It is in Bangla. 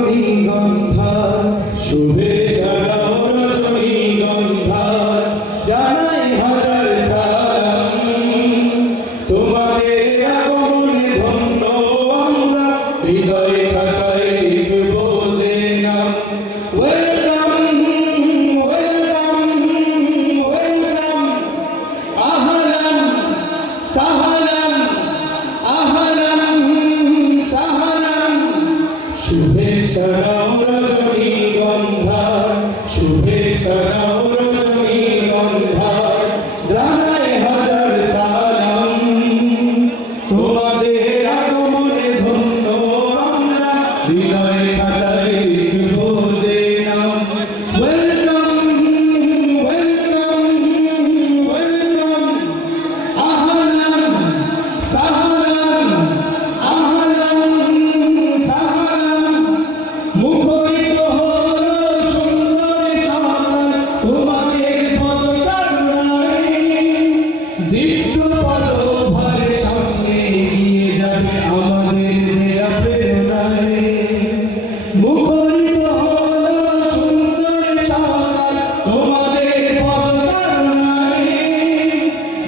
রজনীগন্ধার শুভেচ্ছা গাও রজনীগন্ধার জানাই হাজার সালাম তোমাদের আগমনে ধন্য আমরা হৃদয়ে খাতায় লিখব যে নাম ওয়েলকাম ওয়েলকাম ওয়েলকাম আহলান সাহলান আহলান সাহলান শুভেচ্ছা গাও রজনীগন্ধার